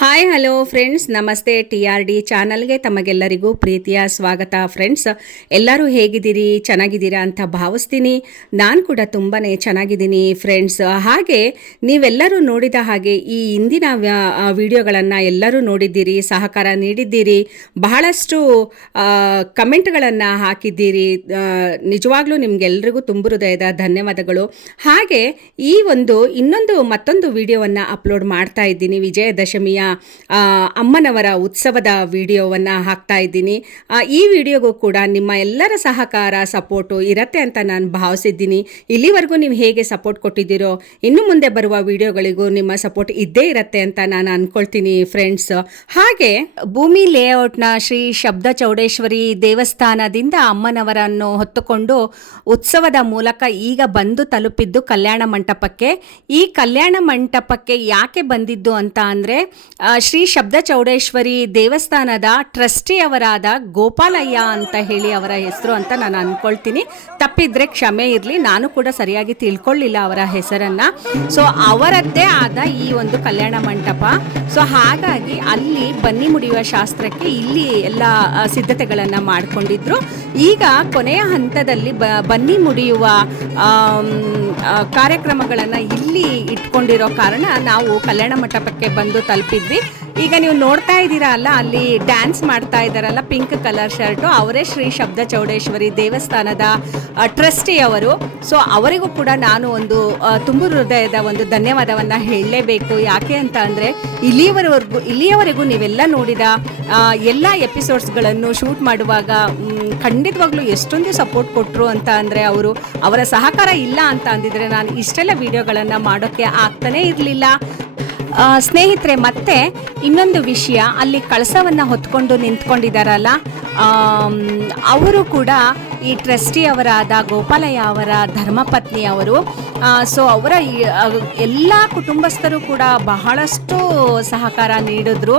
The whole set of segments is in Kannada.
ಹಾಯ್ ಹಲೋ ಫ್ರೆಂಡ್ಸ್, ನಮಸ್ತೆ. TRD ಚಾನಲ್ಗೆ ತಮಗೆಲ್ಲರಿಗೂ ಪ್ರೀತಿಯ ಸ್ವಾಗತ. ಫ್ರೆಂಡ್ಸ್, ಎಲ್ಲರೂ ಹೇಗಿದ್ದೀರಿ? ಚೆನ್ನಾಗಿದ್ದೀರಾ ಅಂತ ಭಾವಿಸ್ತೀನಿ. ನಾನು ಕೂಡ ತುಂಬಾ ಚೆನ್ನಾಗಿದ್ದೀನಿ ಫ್ರೆಂಡ್ಸ್. ಹಾಗೆ ನೀವೆಲ್ಲರೂ ನೋಡಿದ ಹಾಗೆ ಈ ಇಂದಿನ ವಿಡಿಯೋಗಳನ್ನು ಎಲ್ಲರೂ ನೋಡಿದ್ದೀರಿ, ಸಹಕಾರ ನೀಡಿದ್ದೀರಿ, ಬಹಳಷ್ಟು ಕಮೆಂಟ್ಗಳನ್ನು ಹಾಕಿದ್ದೀರಿ. ನಿಜವಾಗ್ಲೂ ನಿಮಗೆಲ್ಲರಿಗೂ ತುಂಬ ಹೃದಯದ ಧನ್ಯವಾದಗಳು. ಹಾಗೆ ಈ ಮತ್ತೊಂದು ವಿಡಿಯೋವನ್ನು ಅಪ್ಲೋಡ್ ಮಾಡ್ತಾ ಇದ್ದೀನಿ. ವಿಜಯದಶಮಿಯ ಅಮ್ಮನವರ ಉತ್ಸವದ ವಿಡಿಯೋವನ್ನು ಹಾಕ್ತಾ ಇದ್ದೀನಿ. ಈ ವಿಡಿಯೋಗೂ ಕೂಡ ನಿಮ್ಮ ಎಲ್ಲರ ಸಹಕಾರ ಸಪೋರ್ಟು ಇರತ್ತೆ ಅಂತ ನಾನು ಭಾವಿಸಿದ್ದೀನಿ. ಇಲ್ಲಿವರೆಗೂ ನೀವು ಹೇಗೆ ಸಪೋರ್ಟ್ ಕೊಟ್ಟಿದ್ದೀರೋ ಇನ್ನು ಮುಂದೆ ಬರುವ ವಿಡಿಯೋಗಳಿಗೂ ನಿಮ್ಮ ಸಪೋರ್ಟ್ ಇದ್ದೇ ಇರತ್ತೆ ಅಂತ ನಾನು ಅಂದ್ಕೊಳ್ತೀನಿ ಫ್ರೆಂಡ್ಸ್. ಹಾಗೆ ಭೂಮಿ ಲೇಔಟ್ನ ಶ್ರೀ ಶಬ್ದ ಚೌಡೇಶ್ವರಿ ದೇವಸ್ಥಾನದಿಂದ ಅಮ್ಮನವರನ್ನು ಹೊತ್ತುಕೊಂಡು ಉತ್ಸವದ ಮೂಲಕ ಈಗ ಬಂದು ತಲುಪಿದ್ದು ಕಲ್ಯಾಣ ಮಂಟಪಕ್ಕೆ. ಈ ಕಲ್ಯಾಣ ಮಂಟಪಕ್ಕೆ ಯಾಕೆ ಬಂದಿದ್ದು ಅಂತ ಅಂದರೆ, ಶ್ರೀ ಶಬ್ದ ಚೌಡೇಶ್ವರಿ ದೇವಸ್ಥಾನದ ಟ್ರಸ್ಟಿಯವರಾದ ಗೋಪಾಲಯ್ಯ ಅಂತ ಹೇಳಿ ಅವರ ಹೆಸರು ಅಂತ ನಾನು ಅಂದ್ಕೊಳ್ತೀನಿ. ತಪ್ಪಿದ್ರೆ ಕ್ಷಮೆ ಇರಲಿ, ನಾನು ಕೂಡ ಸರಿಯಾಗಿ ತಿಳ್ಕೊಳ್ಳಿಲ್ಲ ಅವರ ಹೆಸರನ್ನು. ಸೊ ಅವರದ್ದೇ ಆದ ಈ ಒಂದು ಕಲ್ಯಾಣ ಮಂಟಪ. ಸೊ ಹಾಗಾಗಿ ಅಲ್ಲಿ ಬನ್ನಿ ಮುಡಿಯುವ ಶಾಸ್ತ್ರಕ್ಕೆ ಇಲ್ಲಿ ಎಲ್ಲ ಸಿದ್ಧತೆಗಳನ್ನು ಮಾಡಿಕೊಂಡಿದ್ರು. ಈಗ ಕೊನೆಯ ಹಂತದಲ್ಲಿ ಬನ್ನಿ ಮುಡಿಯುವ ಕಾರ್ಯಕ್ರಮಗಳನ್ನು ಇಲ್ಲಿ ಇಟ್ಕೊಂಡಿರೋ ಕಾರಣ ನಾವು ಕಲ್ಯಾಣ ಮಂಟಪಕ್ಕೆ ಬಂದು ತಲುಪಿದ್ವಿ. ಈಗ ನೀವು ನೋಡ್ತಾ ಇದ್ದೀರಾ ಅಲ್ಲ, ಅಲ್ಲಿ ಡ್ಯಾನ್ಸ್ ಮಾಡ್ತಾ ಇದ್ದಾರಲ್ಲ, ಪಿಂಕ್ ಕಲರ್ ಶರ್ಟು, ಅವರೇ ಶ್ರೀ ಶಬ್ದ ಚೌಡೇಶ್ವರಿ ದೇವಸ್ಥಾನದ ಟ್ರಸ್ಟಿಯವರು. ಸೊ ಅವರಿಗೂ ಕೂಡ ನಾನು ಒಂದು ತುಂಬ ಹೃದಯದ ಒಂದು ಧನ್ಯವಾದವನ್ನು ಹೇಳಲೇಬೇಕು. ಯಾಕೆ ಅಂತ ಅಂದರೆ, ಇಲ್ಲಿಯವರೆಗೂ ನೀವೆಲ್ಲ ನೋಡಿದ ಎಲ್ಲ ಎಪಿಸೋಡ್ಸ್ಗಳನ್ನು ಶೂಟ್ ಮಾಡುವಾಗ ಖಂಡಿತವಾಗ್ಲೂ ಎಷ್ಟೊಂದು ಸಪೋರ್ಟ್ ಕೊಟ್ಟರು ಅಂತ ಅಂದರೆ, ಅವರ ಸಹಕಾರ ಇಲ್ಲ ಅಂತ ಅಂದಿದ್ರೆ ನಾನು ಇಷ್ಟೆಲ್ಲ ವಿಡಿಯೋಗಳನ್ನು ಮಾಡೋಕ್ಕೆ ಆಗ್ತಾನೇ ಇರಲಿಲ್ಲ. ಸ್ನೇಹಿತರೆ, ಮತ್ತೆ ಇನ್ನೊಂದು ವಿಷಯ, ಅಲ್ಲಿ ಕಳಸವನ್ನು ಹೊತ್ಕೊಂಡು ನಿಂತ್ಕೊಂಡಿದ್ದಾರಲ್ಲ, ಅವರು ಕೂಡ ಈ ಟ್ರಸ್ಟಿಯವರಾದ ಗೋಪಾಲಯ್ಯ ಅವರ ಧರ್ಮಪತ್ನಿ ಅವರು. ಸೊ ಅವರ ಎಲ್ಲ ಕುಟುಂಬಸ್ಥರು ಕೂಡ ಬಹಳಷ್ಟು ಸಹಕಾರ ನೀಡಿದ್ರು.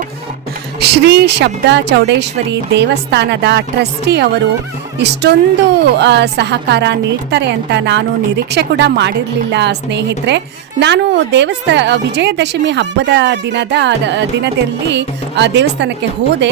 ಶ್ರೀ ಶಬ್ದ ಚೌಡೇಶ್ವರಿ ದೇವಸ್ಥಾನದ ಟ್ರಸ್ಟಿ ಅವರು ಇಷ್ಟೊಂದು ಸಹಕಾರ ನೀಡ್ತಾರೆ ಅಂತ ನಾನು ನಿರೀಕ್ಷೆ ಕೂಡ ಮಾಡಿರಲಿಲ್ಲ ಸ್ನೇಹಿತರೆ. ನಾನು ವಿಜಯದಶಮಿ ಹಬ್ಬದ ದಿನದಲ್ಲಿ ದೇವಸ್ಥಾನಕ್ಕೆ ಹೋದೆ.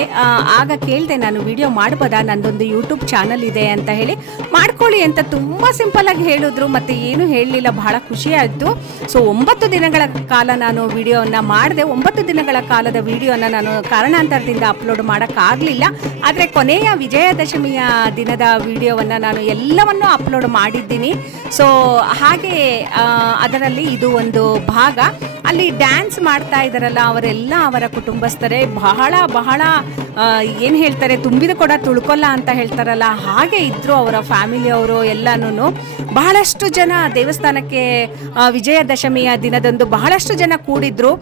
ಆಗ ಕೇಳಿದೆ, ನಾನು ವಿಡಿಯೋ ಮಾಡ್ಬೋದಾ, ನಂದೊಂದು ಯೂಟ್ಯೂಬ್ ಚಾನಲ್ ಇದೆ ಅಂತ ಹೇಳಿ. ಮಾಡ್ಕೊಳ್ಳಿ ಅಂತ ತುಂಬ ಸಿಂಪಲ್ಲಾಗಿ ಹೇಳಿದ್ರು, ಮತ್ತು ಏನು ಹೇಳಲಿಲ್ಲ. ಬಹಳ ಖುಷಿಯಾಯಿತು. ಸೊ 9 ದಿನಗಳ ಕಾಲ ನಾನು ವಿಡಿಯೋವನ್ನು ಮಾಡಿದೆ. 9 ದಿನಗಳ ಕಾಲದ ವಿಡಿಯೋನ ನಾನು ಕಾರಣಾಂತರದಿಂದ ಅಪ್ಲೋಡ್ ಮಾಡೋಕ್ಕಾಗಲಿಲ್ಲ. ಆದರೆ ಕೊನೆಯ ವಿಜಯದಶಮಿಯ ದಿನದ ವಿಡಿಯೋವನ್ನು ನಾನು ಎಲ್ಲವನ್ನೂ ಅಪ್ಲೋಡ್ ಮಾಡಿದ್ದೀನಿ. ಸೊ ಹಾಗೆ ಅದರಲ್ಲಿ ಇದು ಒಂದು ಭಾಗ. ಅಲ್ಲಿ ಡ್ಯಾನ್ಸ್ ಮಾಡ್ತಾ ಇದ್ದಾರಲ್ಲ ಅವರೆಲ್ಲ ಅವರ ಕುಟುಂಬಸ್ಥರೇ. ಬಹಳ ಬಹಳ ಏನು ಹೇಳ್ತಾರೆ, ತುಂಬಿದ ಕೂಡ ತುಳ್ಕೊಲ್ಲ ಅಂತ ಹೇಳ್ತಾರಲ್ಲ, ಹಾಗೆ ಇದ್ದರು ಅವರ ಫ್ಯಾಮಿಲಿಯವರು ಎಲ್ಲನೂ. ಬಹಳಷ್ಟು ಜನ ದೇವಸ್ಥಾನಕ್ಕೆ ವಿಜಯದಶಮಿಯ ದಿನದಂದು ಬಹಳಷ್ಟು ಜನ ಕೂಡಿದ್ರು.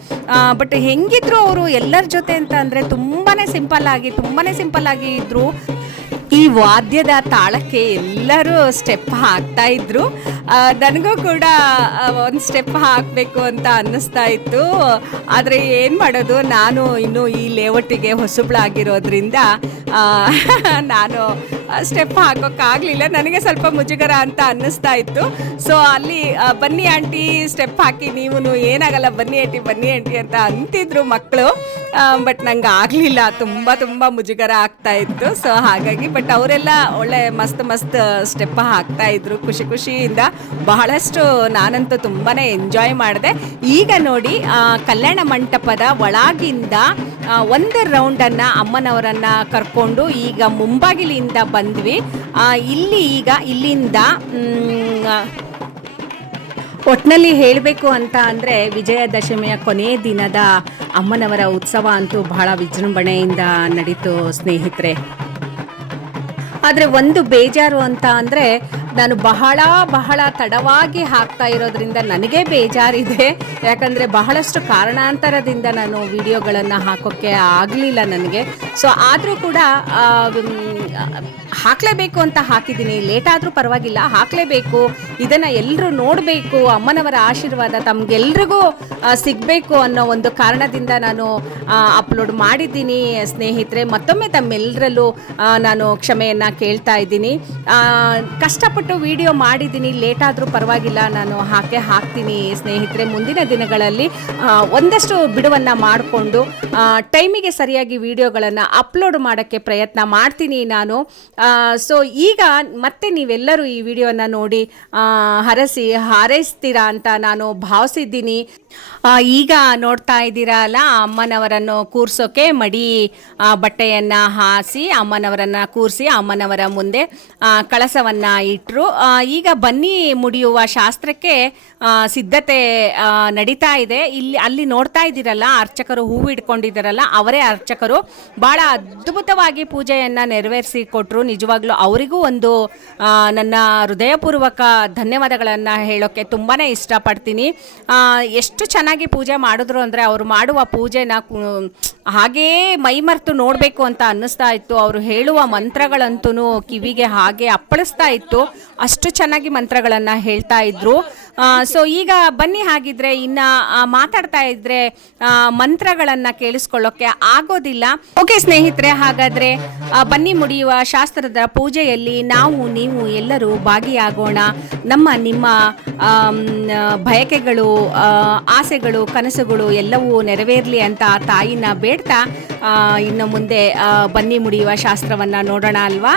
ಬಟ್ ಹೆಂಗಿದ್ರು ಅವರು ಎಲ್ಲರ ಜೊತೆ ಅಂತ ಅಂದರೆ ತುಂಬಾ ಸಿಂಪಲ್ ಆಗಿ ಇದ್ರು. ಈ ವಾದ್ಯದ ತಾಳಕ್ಕೆ ಎಲ್ಲರೂ ಸ್ಟೆಪ್ ಹಾಕ್ತಾ ಇದ್ರು. ನನಗೂ ಕೂಡ ಒಂದು ಸ್ಟೆಪ್ ಹಾಕಬೇಕು ಅಂತ ಅನ್ನಿಸ್ತಾ ಇತ್ತು. ಆದರೆ ಏನು ಮಾಡೋದು, ನಾನು ಇನ್ನೂ ಈ ಲೇಔಟಿಗೆ ಹೊಸಬ್ಳಾಗಿರೋದ್ರಿಂದ ನಾನು ಸ್ಟೆಪ್ ಹಾಕೋಕ್ಕಾಗಲಿಲ್ಲ. ನನಗೆ ಸ್ವಲ್ಪ ಮುಜುಗರ ಅಂತ ಅನ್ನಿಸ್ತಾ ಇತ್ತು. ಸೊ ಅಲ್ಲಿ ಬನ್ನಿ ಆಂಟಿ ಸ್ಟೆಪ್ ಹಾಕಿ, ನೀವು ಏನಾಗಲ್ಲ, ಬನ್ನಿ ಆಂಟಿ ಅಂತ ಅಂತಿದ್ರು ಮಕ್ಕಳು. ಬಟ್ ನಂಗೆ ಆಗಲಿಲ್ಲ, ತುಂಬ ಮುಜುಗರ ಆಗ್ತಾ ಇತ್ತು. ಸೊ ಹಾಗಾಗಿ ಬಟ್ ಅವರೆಲ್ಲ ಒಳ್ಳೆ ಮಸ್ತ್ ಸ್ಟೆಪ್ ಹಾಕ್ತಾ ಇದ್ರು ಖುಷಿಯಿಂದ. ಬಹಳಷ್ಟು ನಾನಂತೂ ತುಂಬಾ ಎಂಜಾಯ್ ಮಾಡಿದೆ. ಈಗ ನೋಡಿ, ಕಲ್ಯಾಣ ಮಂಟಪದ ಒಳಗಿಂದ ಒಂದು ರೌಂಡನ್ನು ಅಮ್ಮನವರನ್ನು ಕರ್ಕೊಂಡು ಈಗ ಮುಂಬಾಗಿಲಿಂದ ಬಂದ್ವಿ. ಇಲ್ಲಿಂದ ಒಟ್ಟಿನಲ್ಲಿ ಹೇಳಬೇಕು ಅಂತ ಅಂದರೆ, ವಿಜಯದಶಮಿಯ ಕೊನೆಯ ದಿನದ ಅಮ್ಮನವರ ಉತ್ಸವ ಅಂತೂ ಬಹಳ ವಿಜೃಂಭಣೆಯಿಂದ ನಡೀತು ಸ್ನೇಹಿತರೆ. ಆದರೆ ಒಂದು ಬೇಜಾರು ಅಂತ ಅಂದರೆ, ನಾನು ಬಹಳ ತಡವಾಗಿ ಹಾಕ್ತಾ ಇರೋದ್ರಿಂದ ನನಗೆ ಬೇಜಾರಿದೆ. ಯಾಕಂದರೆ ಬಹಳಷ್ಟು ಕಾರಣಾಂತರದಿಂದ ನಾನು ವಿಡಿಯೋಗಳನ್ನು ಹಾಕೋಕ್ಕೆ ಆಗಲಿಲ್ಲ ನನಗೆ. ಸೊ ಆದರೂ ಕೂಡ ಹಾಕಲೇಬೇಕು ಅಂತ ಹಾಕಿದ್ದೀನಿ. ಲೇಟ್ ಆದರೂ ಪರವಾಗಿಲ್ಲ, ಹಾಕಲೇಬೇಕು. ಇದನ್ನು ಎಲ್ಲರೂ ನೋಡಬೇಕು, ಅಮ್ಮನವರ ಆಶೀರ್ವಾದ ತಮಗೆಲ್ರಿಗೂ ಸಿಗಬೇಕು ಅನ್ನೋ ಒಂದು ಕಾರಣದಿಂದ ನಾನು ಅಪ್ಲೋಡ್ ಮಾಡಿದ್ದೀನಿ ಸ್ನೇಹಿತರೆ. ಮತ್ತೊಮ್ಮೆ ತಮ್ಮೆಲ್ಲರಲ್ಲೂ ನಾನು ಕ್ಷಮೆಯನ್ನು ಕೇಳ್ತಾ ಇದ್ದೀನಿ. ಕಷ್ಟಪಟ್ಟು ಕಷ್ಟಪಟ್ಟು ವಿಡಿಯೋ ಮಾಡಿದ್ದೀನಿ, ಲೇಟ್ ಆದರೂ ಪರವಾಗಿಲ್ಲ, ನಾನು ಹಾಕ್ತೀನಿ ಸ್ನೇಹಿತರೆ. ಮುಂದಿನ ದಿನಗಳಲ್ಲಿ ಒಂದಷ್ಟು ಬಿಡುವನ್ನು ಮಾಡಿಕೊಂಡು ಟೈಮಿಗೆ ಸರಿಯಾಗಿ ವಿಡಿಯೋಗಳನ್ನು ಅಪ್ಲೋಡ್ ಮಾಡೋಕ್ಕೆ ಪ್ರಯತ್ನ ಮಾಡ್ತೀನಿ ನಾನು. ಸೊ ಈಗ ಮತ್ತೆ ನೀವೆಲ್ಲರೂ ಈ ವಿಡಿಯೋನ ನೋಡಿ ಹಾರೈಸ್ತೀರಾ ಅಂತ ನಾನು ಭಾವಿಸಿದ್ದೀನಿ. ಈಗ ನೋಡ್ತಾ ಇದ್ದೀರಾ ಅಲ್ಲ, ಅಮ್ಮನವರನ್ನು ಕೂರ್ಸೋಕೆ ಮಡಿ ಬಟ್ಟೆಯನ್ನು ಹಾಸಿ ಅಮ್ಮನವರನ್ನು ಕೂರಿಸಿ ಅಮ್ಮನವರ ಮುಂದೆ ಕಳಸವನ್ನು ಇಟ್ಟರು. ಈಗ ಬನ್ನಿ ಮುಡಿಯುವ ಶಾಸ್ತ್ರಕ್ಕೆ ಸಿದ್ಧತೆ ನಡೀತಾ ಇದೆ. ಅಲ್ಲಿ ನೋಡ್ತಾ ಇದ್ದೀರಲ್ಲ, ಅರ್ಚಕರು ಹೂವು ಇಟ್ಕೊಂಡಿದ್ದಾರಲ್ಲ, ಅವರೇ ಅರ್ಚಕರು. ಭಾಳ ಅದ್ಭುತವಾಗಿ ಪೂಜೆಯನ್ನು ನೆರವೇರಿಸಿ ಕೊಟ್ಟರು. ನಿಜವಾಗ್ಲೂ ಅವರಿಗೂ ಒಂದು ನನ್ನ ಹೃದಯಪೂರ್ವಕ ಧನ್ಯವಾದಗಳನ್ನು ಹೇಳೋಕ್ಕೆ ತುಂಬಾ ಇಷ್ಟಪಡ್ತೀನಿ. ಎಷ್ಟು ಚೆನ್ನಾಗಿ ಪೂಜೆ ಮಾಡಿದ್ರು ಅಂದರೆ ಅವರು ಮಾಡುವ ಪೂಜೆನ ಹಾಗೆಯೇ ಮೈಮರೆತು ನೋಡಬೇಕು ಅಂತ ಅನ್ನಿಸ್ತಾ ಇತ್ತು. ಅವರು ಹೇಳುವ ಮಂತ್ರಗಳಂತೂ ಕಿವಿಗೆ ಹಾಗೆ ಅಪ್ಪಳಿಸ್ತಾ ಇತ್ತು, ಅಷ್ಟು ಚೆನ್ನಾಗಿ ಮಂತ್ರಗಳನ್ನು ಹೇಳ್ತಾ ಇದ್ರು. ಸೊ ಈಗ ಬನ್ನಿ, ಹಾಗಿದ್ರೆ ಇನ್ನು ಮಾತಾಡ್ತಾ ಇದ್ರೆ ಮಂತ್ರಗಳನ್ನು ಕೇಳಿಸ್ಕೊಳ್ಳೋಕ್ಕೆ ಆಗೋದಿಲ್ಲ. ಓಕೆ ಸ್ನೇಹಿತರೆ, ಹಾಗಾದರೆ ಬನ್ನಿ ಮುಡಿಯುವ ಶಾಸ್ತ್ರದ ಪೂಜೆಯಲ್ಲಿ ನೀವು ಎಲ್ಲರೂ ಭಾಗಿಯಾಗೋಣ. ನಿಮ್ಮ ಬಯಕೆಗಳು, ಆಸೆಗಳು, ಕನಸುಗಳು ಎಲ್ಲವೂ ನೆರವೇರಲಿ ಅಂತ ತಾಯಿನ ಬೇಡ್ತಾ ಇನ್ನು ಮುಂದೆ ಬನ್ನಿ ಮುಡಿಯುವ ಶಾಸ್ತ್ರವನ್ನು ನೋಡೋಣ ಅಲ್ವಾ.